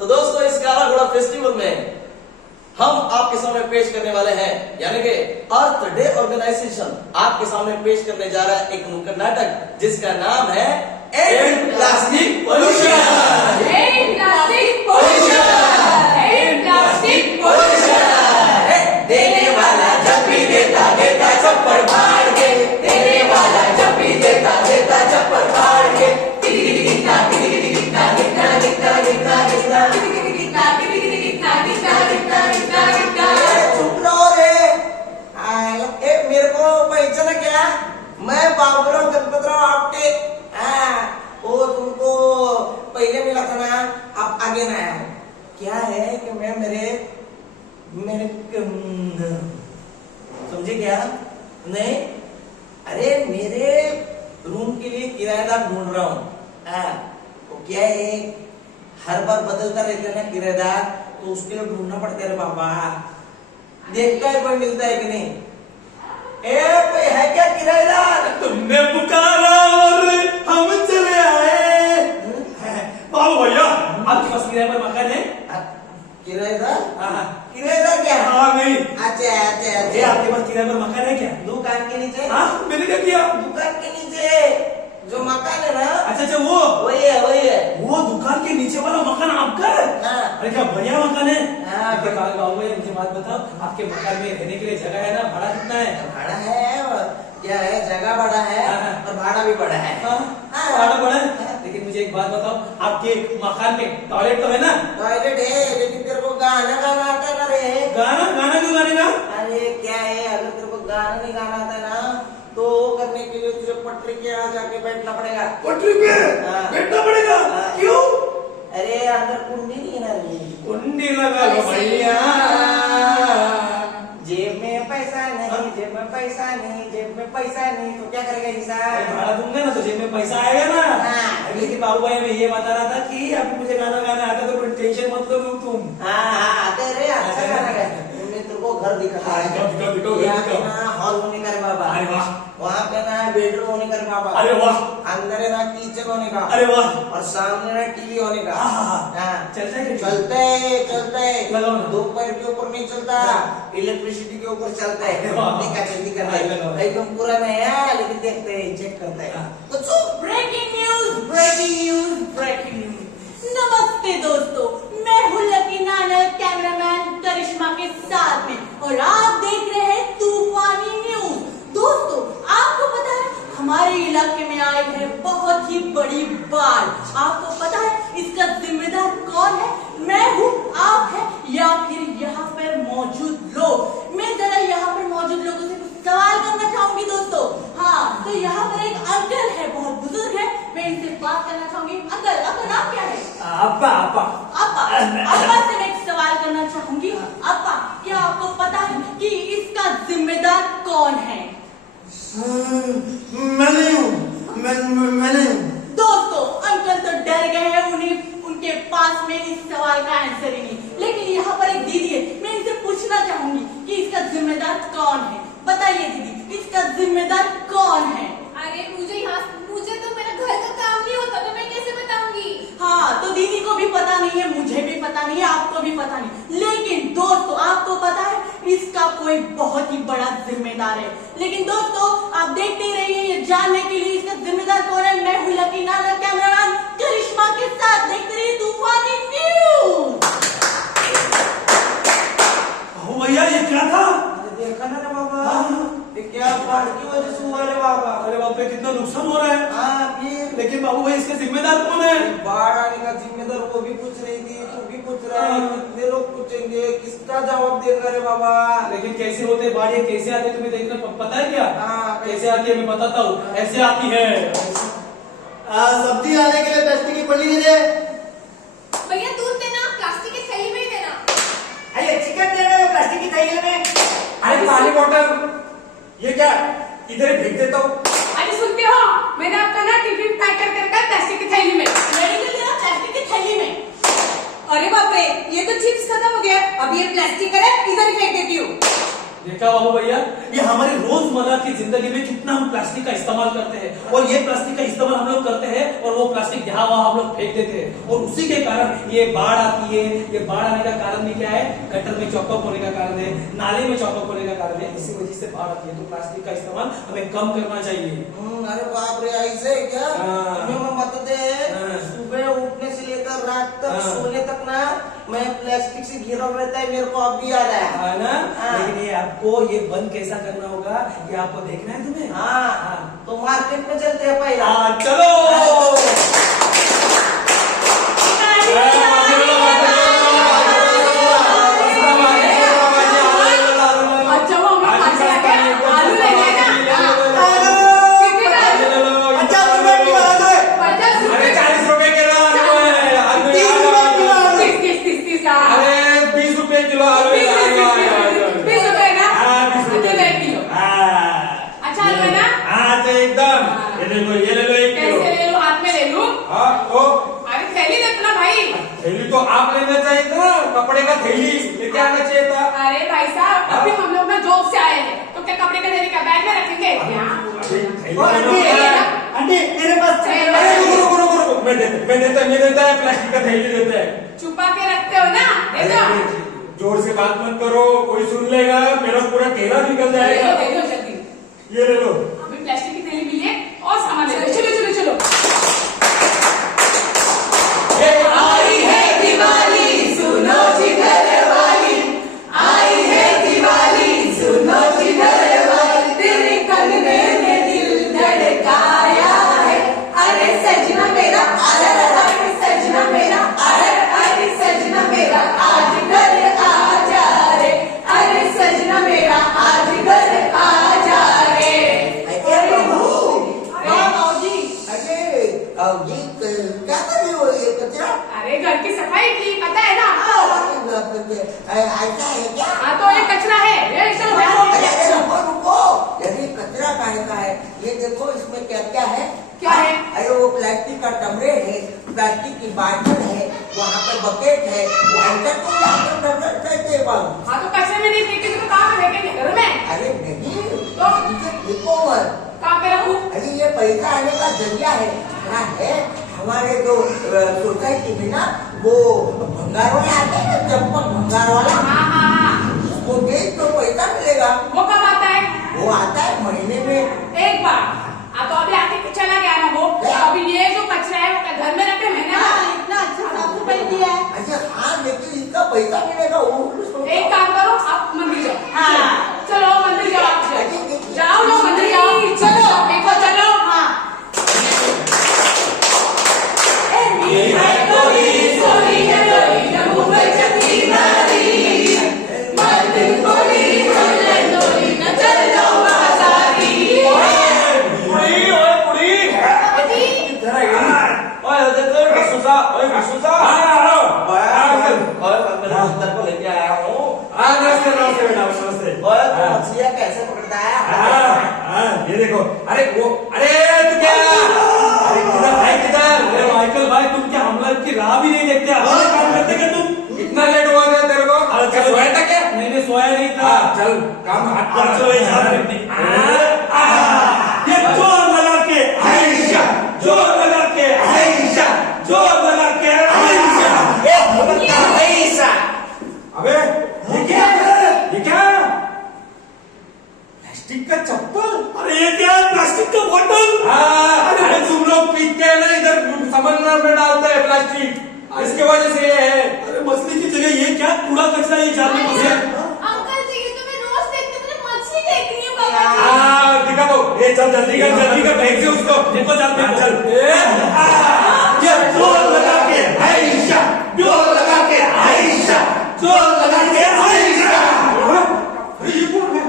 तो दोस्तों इस काला घोड़ा फेस्टिवल में हम आपके सामने पेश करने वाले हैं यानी कि अर्थ डे ऑर्गेनाइजेशन आपके सामने पेश करने जा रहा है एक नुक्कड़ नाटक जिसका नाम है and plastic pollution. And plastic pollution. And plastic pollution. देने वाला जब भी देता देता चप्पल फाड़ के, देने वाला जब भी देता देता चप्पल फाड़ के। चुप रहो रे। मेरे को पहचाना क्या? मैं बाबूराव गणपतराव आपटे। वो तुमको पहले मिला था ना, अब आगे ना आया। क्या है कि मैं मेरे समझे क्या? नहीं, अरे मेरे रूम के लिए किराएदार ढूंढ रहा हूँ। वो क्या है, हर बार बदलता रहता है ना किराएदार, तो उसके लिए ढूंढना पड़ता है बाबा। देखता है कोई मिलता है कि नहीं। कोई है क्या किराएदार? तुमने पुकारा और हम चले आए। बाबू भैया आपके पास किराए पर मकान है? किराएदार? हाँ किराएदार क्या? हाँ नहीं। अच्छा अच्छा ये अच्छा। आपके पास किराए पर मकान है क्या? दुकान के नीचे? हाँ मैंने क्या किया? दुकान के नीचे जो मकान है ना, अच्छा अच्छा वो वही है। वो दुकान के नीचे वाला मकान आपका है? हाँ। अरे क्या बढ़िया मकान है। हाँ। बाबू भैया मुझे बात बताओ, आपके मकान में रहने के लिए जगह है ना, भाड़ा कितना है? भाड़ा है और क्या है, जगह बड़ा है और भाड़ा भी बड़ा है। भाड़ा बड़ा है, लेकिन मुझे एक बात बताओ, आपके मकान में टॉयलेट तो है ना? टॉयलेट है, लेकिन तेरे को गाना गाना आता है ना रे? गाना क्यों गाने का? अरे क्या है, अगर तेरे को गाना नहीं गाना आता है ना, तो करने के लिए तुझे पटरी के यहाँ जाके बैठना पड़ेगा। पटरी पे बैठना पड़ेगा? क्यों? अरे अंदर कुंडी नहीं है ना रे। कुंडी लगा लो भैया। जेब में पैसा नहीं, जेब में पैसा नहीं, जेब में पैसा नहीं, तो क्या करेगा इंसान? भाड़ा दूंगा ना तो जेब में पैसा आएगा ना। हाँ। लेकिन बाबू भाई मैं ये बता रहा था कि अभी मुझे गाना गाना आता तो कोई टेंशन मत लो तुम। आते रे, अच्छा गाना गाते। तुमने तेरे को घर दिखा दिखाओ। यहाँ पे ना हॉल होने का रे बाबा। अरे वाह। वहाँ पे ना बेडरूम होने का रे बाबा। अरे वाह। अंदर है ना किचन होने का। अरे वाह। और सामने ना टीवी होने का। हाँ। चलता है क्या? चलता है। लगाओ ना। दो पैर के ऊपर नहीं चलता, इलेक्ट्रिसिटी के ऊपर चलता है। दिखा लगाओ। एकदम पूरा नया, लेकिन देखते हैं, चेक करते हैं। तो breaking news, breaking news, breaking news. नमस्ते दोस्तों, मैं हूँ लकी नानक, कैमरामैन करिश्मा के साथ में, और आप देख रहे हैं तूफानी न्यूज। दोस्तों आपको पता है हमारे इलाके में आई है बहुत ही बड़ी बाढ़। आपको पता है इसका जिम्मेदार कौन है? मैं हूँ, आप है, या फिर यहाँ पर मौजूद लोग? मैं जरा यहाँ पर मौजूद लोगों से कुछ सवाल करना चाहूंगी दोस्तों। हाँ, तो यहाँ पर एक अंकल है, बहुत बुजुर्ग है, मैं इनसे बात करना चाहूंगी। अंकल, आपका नाम क्या है? अप्पा से मैं एक सवाल करना चाहूंगी। अप्पा, क्या आपको पता है कि इसका जिम्मेदार कौन है? मैंने दोस्तों अंकल तो डर गए हैं, उनके पास में इस सवाल का आंसर ही नहीं। लेकिन यहाँ पर एक दीदी है, मैं इनसे पूछना चाहूंगी कि इसका जिम्मेदार कौन है। बताइए दीदी, इसका जिम्मेदार कौन है? अरे मुझे तो मेरा घर का काम नहीं होता, तो मैं कैसे बताऊंगी? हाँ, तो दीदी को भी पता नहीं है, मुझे भी पता नहीं है, आपको भी पता नहीं। लेकिन दोस्तों आपको पता है इसका कोई बहुत ही बड़ा जिम्मेदार है। लेकिन दोस्तों आप देखते ही रहिए, ये जानने के लिए इसका जिम्मेदार कौन है। मैं हूँ लकी नानक, कैमरामैन करिश्मा के साथ। देखते रहिए तूफानी न्यूज। भैया ये क्या था? देखा ना रे बाबा, ये क्या बाढ़ की वजह से हुआ रे बाबा। अरे बाप रे, कितना नुकसान हो रहा है। हाँ फिर लेकिन बाबू भाई इसका जिम्मेदार कौन है? बाढ़ आने का जिम्मेदार वो भी पूछ रही थी, तू भी पूछ रहा है, कितने लोग पूछेंगे, किसका जवाब देगा रे बाबा? लेकिन कैसे होते बाढ़, ये कैसे आते तुम्हें देखना पता है क्या? हाँ, कैसे आती है मैं बताता हूँ। ऐसे आती है। सब्जी आने के लिए प्लास्टिक की पल्ली दे दे। भैया दूध देना, प्लास्टिक की थैली में ही देना। अरे चिकन दे रहे हो प्लास्टिक की थैली में। अरे पानी बॉटल ये क्या इधर भेज देता हूँ। अरे सुनते हो, मैंने आपका ना टिफिन पैक कर रखा है प्लास्टिक की थैली में। प्लास्टिक की थैली में। अरे बाप रे, ये तो चिप्स खत्म हो गया, अब ये प्लास्टिक है, इधर ही फेंक देती हूँ। देखा बाबू भैया, ये हमारे रोजमर्रा की जिंदगी में कितना हम प्लास्टिक का इस्तेमाल करते हैं, और ये प्लास्टिक का इस्तेमाल हम लोग करते हैं और वो प्लास्टिक यहाँ वहां हम लोग फेंक देते हैं, और उसी के कारण ये बाढ़ आती है। ये बाढ़ आने का कारण भी क्या है? गटर में चौकअप होने का कारण है, नाले में चौकअप होने का कारण है, इसी वजह से बाढ़ आती है। तो प्लास्टिक का इस्तेमाल हमें कम करना चाहिए। अरे बाप रे, ऐसे क्या? हाँ। तुम्हें बता दे, हाँ। सुबह उठने से लेकर रात तक हाँ। सोने तक ना मैं प्लास्टिक से घिरा रहता है, मेरे को अब भी याद है। है ना? हाँ। लेकिन ये आपको ये बंद कैसा करना होगा, ये आपको देखना है तुम्हें। हाँ, तो मार्केट में चलते हैं पहला। हाँ, चलो। अच्छा वो हम लोग खाते हैं क्या? आलू ले लेना। कितने का? 50 रुपए किलो आलू है। 50 अरे रुपए। 40 रुपए किलो आलू है। आलू 30 रुपए किलो आलू है। 30 का। अरे 20 रुपए किलो आलू है। 20 रुपए का? हाँ, 20 रुपए। अच्छा, 1 किलो। हाँ। अच्छा आलू है ना? हाँ, तो एकदम। ये देखो, ये ले लो 1 किलो। कैसे ले लूं? हाथ में ले लूं? हाँ, तो अरे थैली दे दो ना भाई। थैली तो आप लेना चाहिए था, कपड़े का थैली लेके आना चाहिए था। अरे भाई साहब, अभी हम लोग ना जॉब से आए हैं, तो क्या कपड़े का थैली का बैग में रखेंगे क्या? थैली ओ, ले लो। आंटी, मेरे पास नहीं, अरे रुको रुको रुको रुको, मैं देता है प्लास्टिक का थैली देता है। छुपा के रखते हो ना? दे दो। अरे, जोर से बात मत करो, कोई सुन लेगा, मेरा पूरा थैला निकल जाएगा। दे दो जल्दी। ये ले लो। अभी प्लास्टिक की थैली मिली है और सामान ले लो। चलो चलो चलो। आई है दिवाली, सुनो जी घरवाली। आई है दिवाली, सुनो जी घरवाली। तेरे कंगने में दिल धड़काया है। अरे सजना मेरा, अरे अरे सजना मेरा, अरे अरे सजना मेरा, आज घर आ जा रे। अरे सजना मेरा, आज घर आ जा रे। अरे बहू, हाँ बाबूजी। अरे ये क्या कर रही हो? ये कचरा अरे घर की सफाई की, पता है ना आपको? ऐसा है क्या? हाँ तो ये कचरा है, ये चलो अरे रुको रुको, यदि कचरा काहे का है? ये देखो, इसमें क्या क्या है? क्या है? अरे वो प्लास्टिक का टमरे है, प्लास्टिक की बाल्टी है, वहाँ पे बकेट है, वो ऐसा तो कहते बाबू। हाँ तो कचरे में नहीं फेंकेंगे तो कहाँ पे फेंकेंगे? घर में? अरे नहीं, तो? इसे फेंको मत। कहाँ पे रखूं? अरे ये पैसा आने का जरिया है। क्या है, हमारे जो सोसाइटी में ना वो भंगार वाला आता है ना, चंपक भंगार वाला, हाँ हाँ हाँ। उसको बेच तो पैसा मिलेगा। वो कब आता है? वो आता है महीने में एक बार। हाँ तो अभी आके चला गया ना वो। अभी ये जो कचरा है वो क्या घर में रखे? मैंने इतना अच्छा साफ सफाई किया है। अच्छा हाँ, लेकिन इसका पैसा मिलेगा वो। एक काम करो, आप मंदिर जाओ। हाँ चलो मंदिर जाओ, आप जाओ लोग मंदिर जाओ। चलो देखो, चलो। हाँ अंदर को लेके आया हूँ। नमस्ते बेटा, नमस्ते। और तो मछलियाँ कैसे पकड़ता है? ये देखो, अरे वो, अरे तू क्या, अरे किधर भाई, किधर? अरे माइकल भाई, तुम क्या हम लोग की राह भी नहीं देखते? अपना काम करते क्या तुम? इतना लेट हुआ था तेरे को? क्या सोया था क्या? मैंने सोया नहीं था। चल काम हाथ पर चलो, ये जोर लगा के आयशा, जोर लगा के आयशा, जोर लगा के आयशा। अबे ये क्या, ये क्या? प्लास्टिक का चप्पल? अरे ये क्या, प्लास्टिक का बोतल? अरे तुम लोग पीते हैं ना, इधर समंदर में डालते हैं प्लास्टिक, इसके वजह से ये है। अरे मछली की जगह ये क्या कूड़ा कचरा, ये जानने को है? अंकल जी, ये तो मैं रोज देखती हूँ, मुझे मछली देखनी है पापा जी। दिखा दो, ये चल जल्दी कर फेंक से उसको, देखो जानते हैं, चल। ये जोर लगा के आयशा, जोर लगा के आयशा, जोर लगा के आयशा। अरे ये कौन है?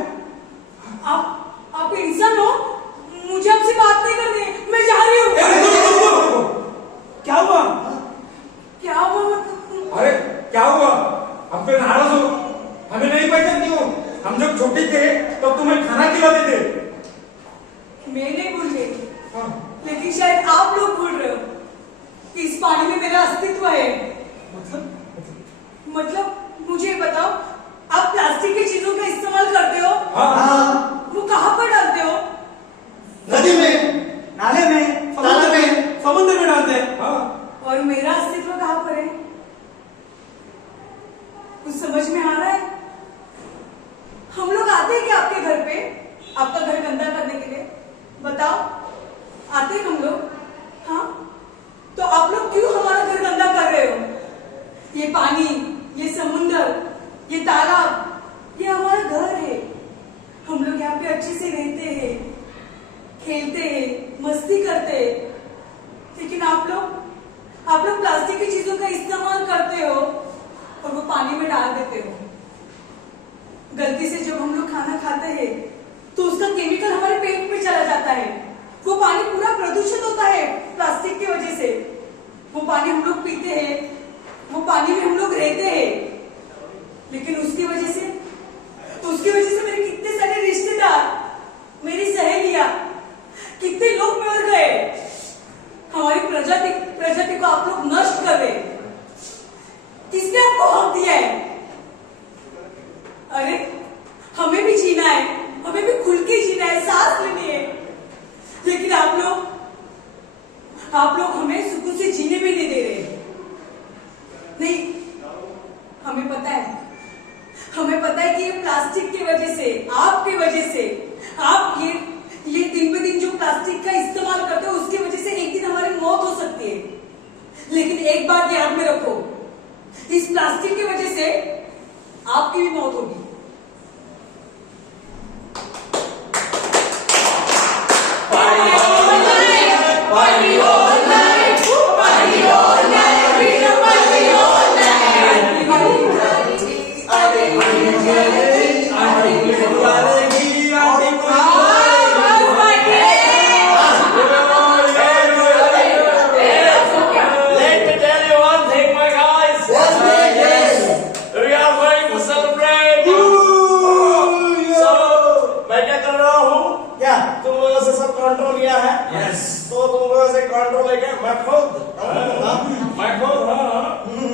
आप इंसान हो? मुझे आपसे बात नहीं करनी है, मैं जा रही हूँ। क्या हुआ? क्या हुआ मतलब? अरे क्या हुआ? हम पे नाराज हो? हमें नहीं पहचानती हो? हम जब छोटे थे तब तुम्हें खाना खिलाते थे। मैं नहीं भूल गई, लेकिन शायद आप लोग भूल रहे हो। इस पानी में मेरा अस्तित्व है। मतलब मुझे बताओ, आप आप प्लास्टिक की चीजों का इस्तेमाल करते हो, हाँ, वो कहाँ पर डालते हो? नदी में, नाले में, तालाब में, समुद्र में डालते हैं। हाँ। और मेरा अस्तित्व कहाँ पर है? कुछ समझ में आ रहा है? हम लोग आते हैं क्या आपके घर पे, आपका घर गंदा करने के लिए? बताओ, आते हैं हम लोग? हाँ, तो आप लोग क्यों हमारा घर गंदा कर रहे हो? ये पानी, ये समुंदर, ये तालाब, ये हमारा घर है। हम लोग यहाँ पे अच्छे से रहते हैं, खेलते हैं, मस्ती करते हैं। लेकिन आप लोग प्लास्टिक की चीजों का इस्तेमाल करते हो और वो पानी में डाल देते हो। गलती से जब हम लोग खाना खाते हैं तो उसका केमिकल हमारे पेट में चला जाता है। वो पानी पूरा प्रदूषित होता है प्लास्टिक की वजह से। वो पानी हम लोग पीते हैं, वो पानी में हम लोग रहते हैं, लेकिन उसकी वजह से मेरे कितने सारे रिश्तेदार, मेरी सहेलियां, कितने लोग मर गए। हमारी प्रजाति को आप लोग नष्ट कर रहे। किसने आपको हक दिया है? अरे हमें भी जीना है, हमें भी खुल के जीना है, सांस लेनी है, लेकिन आप लोग हमें सुकून से जीने भी नहीं दे रहे। नहीं, हमें पता है कि ये प्लास्टिक की वजह से, आपकी वजह से, आप ये दिन पे दिन जो प्लास्टिक का इस्तेमाल करते हो उसकी वजह से एक दिन हमारी मौत हो सकती है। लेकिन एक बात याद में रखो, इस प्लास्टिक की वजह से आपकी भी मौत होगी।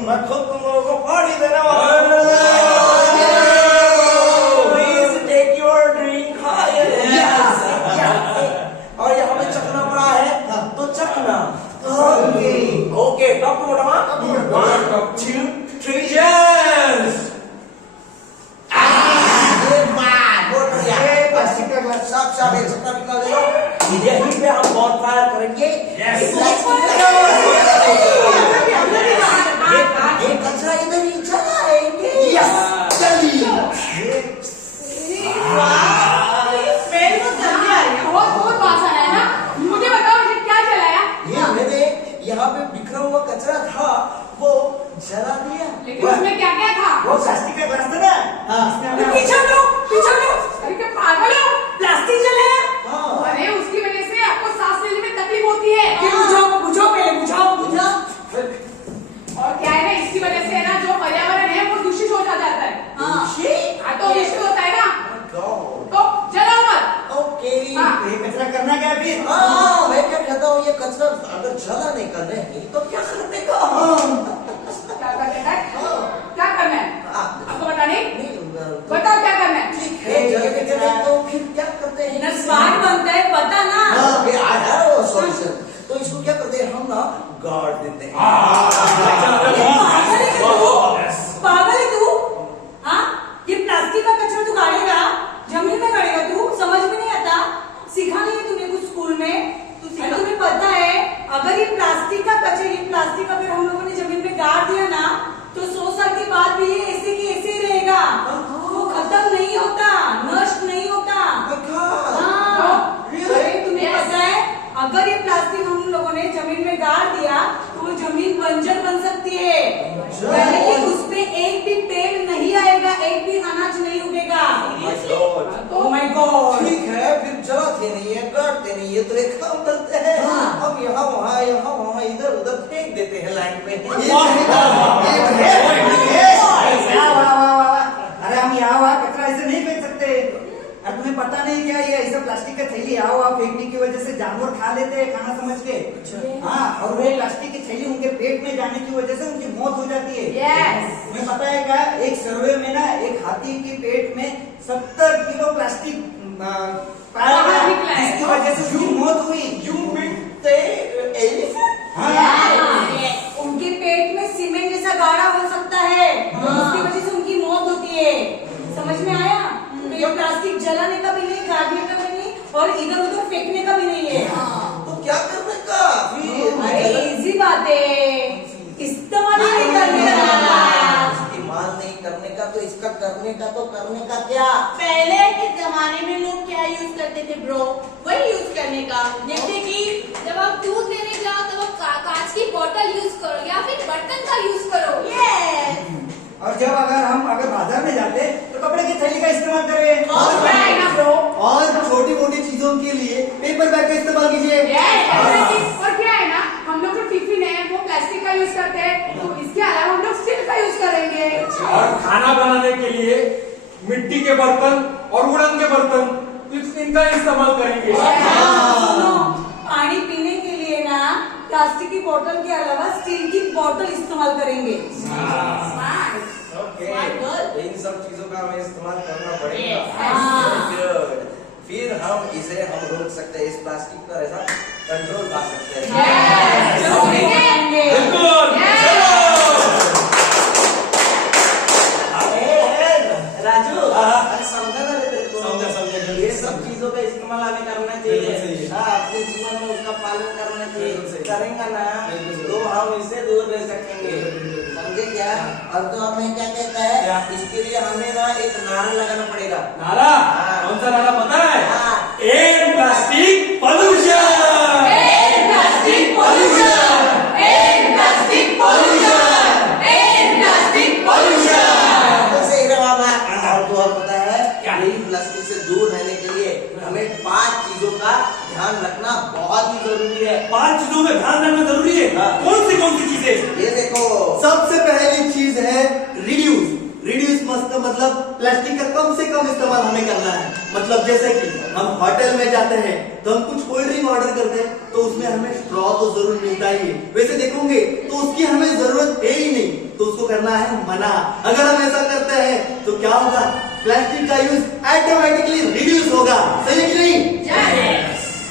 मैं खुद तुम लोगों को पार्टी देने वाला हूँ। Please take your drink higher. और यहाँ पे चखना पड़ा है तो चखना। Okay, talk to Motamma. 1, 2, 3, cheers. Plastic का ग्लास साफ जितना निकाल दे लो। यहीं पे हम बॉनफायर करेंगे। ये कचरा इधर ही चलाएंगे। मेरे को जल्दी आ रही है। बहुत बात आ रहा है ना। मुझे बताओ मुझे क्या चलाया? ये मैंने यहाँ पे बिखरा हुआ कचरा था वो जला दिया। लेकिन उसमें क्या क्या था? वो प्लास्टिक का ग्लास था ना? पीछे लो। अरे क्या पागल हो? प्लास्टिक जलाया? अरे उसकी वजह से आपको सांस लेने में तकलीफ होती है। बुझाओ पहले। और क्या है ना, इसकी वजह से ना जो पर्यावरण है वो दूषित हो जाता है। हाँ तो दूषित होता है ना, तो जलाओ मत। ओके। ये कचरा करना क्या है फिर? मैं क्या कहता हूँ, ये कचरा अगर जला नहीं कर रहे तो क्या करने का? क्या करने का? क्या करना है आपको बताने? बताओ क्या करना है? ठीक है, जलने के लिए तो फिर क्या करते हैं? स्वाद बनता है, पता ना। सॉल्यूशन। तो इसको क्या करते हैं हम ना, गाड़ देते हैं। पागल है तू? हाँ, ये प्लास्टिक का कचरा तू गाड़ेगा, जमीन में गाड़ेगा तू? समझ में नहीं आता? सीखा नहीं है तूने कुछ स्कूल में? तुम्हें पता है अगर ये प्लास्टिक का कचरा, ये प्लास्टिक अगर हम लोगों ने जमीन में पता नहीं क्या ये ऐसा प्लास्टिक का थैली आओ आप फेंकने की वजह से जानवर खा लेते हैं खाना समझ के। हाँ, और वो प्लास्टिक की थैली उनके पेट में जाने की वजह से उनकी मौत हो जाती है। Yes. तुम्हें पता है क्या, एक सर्वे में ना एक हाथी के पेट में 70 किलो प्लास्टिक पाया गया, निकला है। जिसकी वजह से उसकी मौत हुई। उनके पेट में सीमेंट जैसा गाढ़ा हो सकता है, उसकी वजह से उनकी मौत होती है। समझ में आया? तो ये प्लास्टिक जलाने का भी नहीं, गाड़ने का भी नहीं, और इधर उधर फेंकने का भी नहीं है। तो क्या करने का फिर? अरे इजी बात है, इस्तेमाल नहीं करने का। इस्तेमाल नहीं करने का, तो इसका करने का तो करने का क्या? पहले के जमाने में लोग क्या यूज करते थे ब्रो? वही यूज करने का, जैसे कि जब आप दूध लेने जाओ तब आप कांच की बोतल यूज करो या फिर बर्तन का यूज करो। और जब अगर बाजार में जाते तो कपड़े की थैली का इस्तेमाल करें। और छोटी मोटी चीजों के लिए पेपर बैग का इस्तेमाल कीजिए। और क्या है ना, हम लोग जो टिफिन है वो प्लास्टिक का यूज करते हैं, तो इसके अलावा हम लोग स्टील का यूज करेंगे। और खाना बनाने के लिए मिट्टी के बर्तन और उड़न के बर्तन इनका इस्तेमाल करेंगे। सुनो, पानी पीने के लिए ना प्लास्टिक की बोतल के अलावा स्टील की बोतल इस्तेमाल करेंगे। Okay, Smart girl. इन सब चीजों का हमें इस्तेमाल करना पड़ेगा। हाँ। Good. फिर हम इसे रोक सकते हैं, इस प्लास्टिक पर ऐसा कंट्रोल पा सकते हैं। बिल्कुल। राजू, हाँ। समझा ना रे तेरे को? समझा। ये सब चीजों का इस्तेमाल हमें करना बिल्कुल सही चाहिए। है। हाँ, अपने जीवन में उसका पालन करना चाहिए। बिल्कुल सही। करेंगे ना बिल्कुल। तो हम इससे दूर रह सकेंगे। बिल्कुल। समझे क्या? और तो हमें क्या कहता क्या? है, इसके लिए हमें ना एक नारा लगाना पड़ेगा। नारा? हाँ। कौन सा नारा पता है? हाँ। And plastic pollution. तो सही रहा बाबा। और तो और पता है, क्या? यही प्लास्टिक से दूर रहने के लिए हमें 5 चीजों का ध्यान रखना बहुत ही जरूरी है। 5 चीजों में ध्यान रखना जरूरी है। हाँ। कौन सी चीजें? ये देखो, सबसे पहली चीज है रिड्यूस। रिड्यूस मतलब प्लास्टिक का कम से कम इस्तेमाल हमें करना है। मतलब जैसे कि हम होटल में जाते हैं तो हम कुछ कोल्ड ड्रिंक ऑर्डर करते हैं तो उसमें हमें स्ट्रॉ तो जरूर मिलता ही है। वैसे देखोगे तो उसकी हमें जरूरत है ही नहीं, तो उसको करना है मना। अगर हम ऐसा करते हैं तो क्या होगा, प्लास्टिक का यूज ऑटोमेटिकली रिड्यूस होगा। सही है कि नहीं?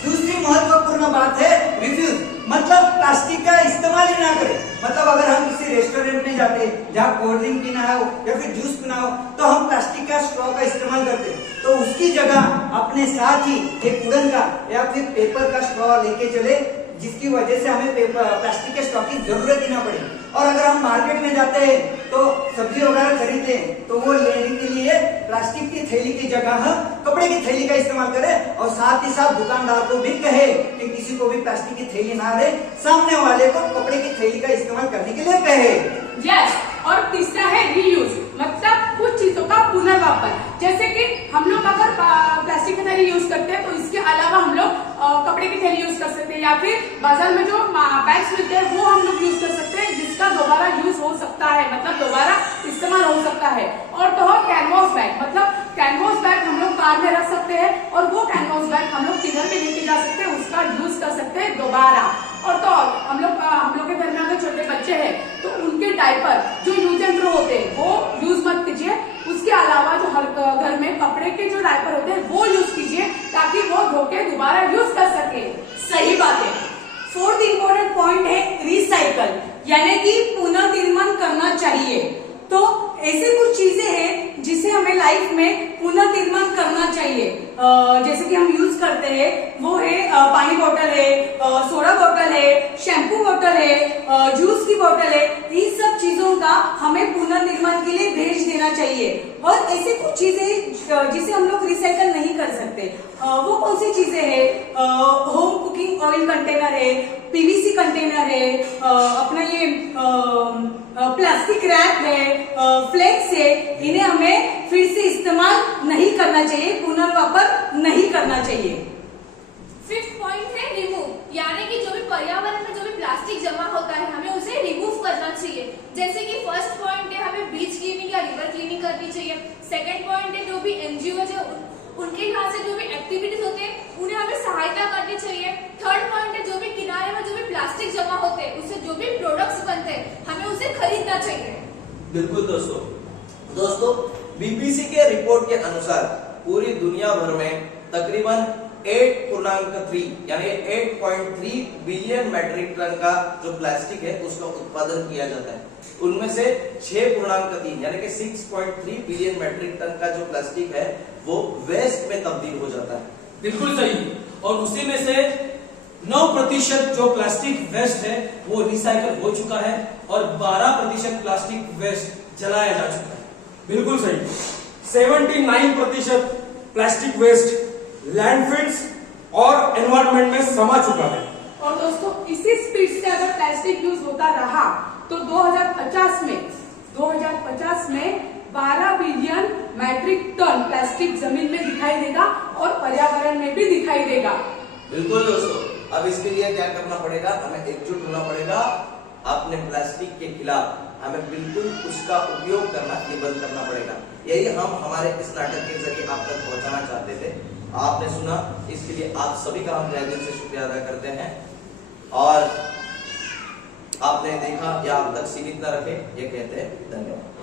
दूसरी महत्वपूर्ण बात है रिफ्यूज, मतलब प्लास्टिक का इस्तेमाल ही ना करें। मतलब अगर हम किसी रेस्टोरेंट में जाते हैं जहाँ कोल्ड ड्रिंक पीना हो या फिर जूस पीना हो तो हम प्लास्टिक का स्ट्रॉ का इस्तेमाल करते हैं, तो उसकी जगह अपने साथ ही एक वुडन का या फिर पेपर का स्ट्रॉ लेके चले, जिसकी वजह से हमें प्लास्टिक के स्ट्रॉ की जरूरत ही ना पड़े। और अगर हम मार्केट में जाते हैं तो सब्जी वगैरह खरीदते हैं तो वो लेने के लिए प्लास्टिक की थैली की जगह कपड़े की थैली का इस्तेमाल करें, और साथ ही साथ दुकानदार को भी कहे कि किसी को भी प्लास्टिक की थैली ना दे, सामने वाले को कपड़े की थैली का इस्तेमाल करने के लिए कहे। यस, और तीसरा है रीयूज, मतलब कुछ चीजों का पुनर्वापर। जैसे कि हम लोग अगर प्लास्टिक की थैली यूज करते हैं तो इसके अलावा हम लोग कपड़े की थैली यूज कर सकते हैं, या फिर बाजार में जो बैग्स मिलते हैं वो हम लोग यूज कर सकते हैं, जिसका दोबारा यूज हो सकता है, मतलब दोबारा इस्तेमाल हो सकता है। और तो और कैनवास बैग, मतलब कैनवास बैग हम लोग कार में रख सकते हैं और वो कैनवास बैग हम लोग किधर भी लेके जा सकते हैं, उसका यूज कर सकते हैं दोबारा। और तो और हम लोग के घर में अगर छोटे बच्चे हैं तो उनके डायपर जो यूज एंड थ्रो होते हैं वो यूज मत कीजिए। उसके अलावा जो हर घर में कपड़े के जो डायपर होते हैं वो यूज कीजिए, ताकि वो धो के दोबारा यूज कर सके। सही बात है। 4th इम्पोर्टेंट पॉइंट है रिसाइकल, यानी कि पुनर्निर्माण करना चाहिए। तो ऐसे कुछ चीजें हैं जिसे हमें लाइफ में पुनर्निर्माण करना चाहिए। जैसे कि हम यूज करते हैं वो है पानी बोतल है, सोडा बोतल है, शैम्पू बोतल है, जूस की बोतल है। इन सब चीजों का हमें पुनर्निर्माण के लिए भेज देना चाहिए। और ऐसे कुछ चीजें जिसे हम लोग रिसाइकल नहीं कर सकते, वो कौन सी चीजें हैं? होम कुकिंग ऑयल कंटेनर है, पीवीसी कंटेनर है, अपना ये प्लास्टिक रैप है, फ्लेक्स है। इन्हें हमें फिर से इस्तेमाल नहीं करना चाहिए, पुनर्वापर नहीं करना चाहिए। 5th पॉइंट है रिमूव, यानी कि जो भी पर्यावरण में जो भी प्लास्टिक जमा होता है हमें उसे रिमूव करना चाहिए। जैसे कि फर्स्ट पॉइंट है हमें बीच क्लीनिंग या रिवर क्लीनिंग करनी चाहिए। सेकंड पॉइंट है जो भी एनजीओ जो उनके यहाँ से जो भी एक्टिविटीज होते हैं उन्हें हमें सहायता करनी चाहिए। थर्ड पॉइंट है जो भी किनारे में जो भी प्लास्टिक जमा होते हैं उससे जो भी प्रोडक्ट्स बनते हैं हमें उसे खरीदना चाहिए। बिल्कुल दोस्तों बीबीसी के रिपोर्ट के अनुसार पूरी दुनिया भर में तकरीबन 8.3 यानी 8.3 बिलियन मैट्रिक टन का जो प्लास्टिक है उसका उत्पादन किया जाता है। उनमें से 6.3 यानी कि 6.3 बिलियन मैट्रिक टन का जो प्लास्टिक है वो वेस्ट में तब्दील हो जाता है। बिल्कुल सही। और उसी में से 9% जो प्लास्टिक वेस्ट है वो रिसाइकल हो चुका है और 12% प्लास्टिक वेस्ट जलाया जा चुका है। बिल्कुल सही। 79% प्लास्टिक वेस्ट लैंडफिल्स और एनवायरनमेंट में समा चुका है। और दोस्तों इसी स्पीड से अगर प्लास्टिक यूज होता रहा तो 2050 में 12 बिलियन मैट्रिक टन प्लास्टिक जमीन में दिखाई देगा और पर्यावरण में भी दिखाई देगा। बिल्कुल दोस्तों, अब इसके लिए क्या करना पड़ेगा, हमें एकजुट होना पड़ेगा। अपने प्लास्टिक के खिलाफ हमें बिल्कुल उसका उपयोग करना बंद करना पड़ेगा। यही हम हमारे इस नाटक के जरिए आप तक पहुंचाना चाहते थे। आपने सुना, इसके लिए आप सभी का हम तहे दिल से शुक्रिया अदा करते हैं। और आपने देखा या आप तक सीमित न रखे, ये कहते हैं धन्यवाद।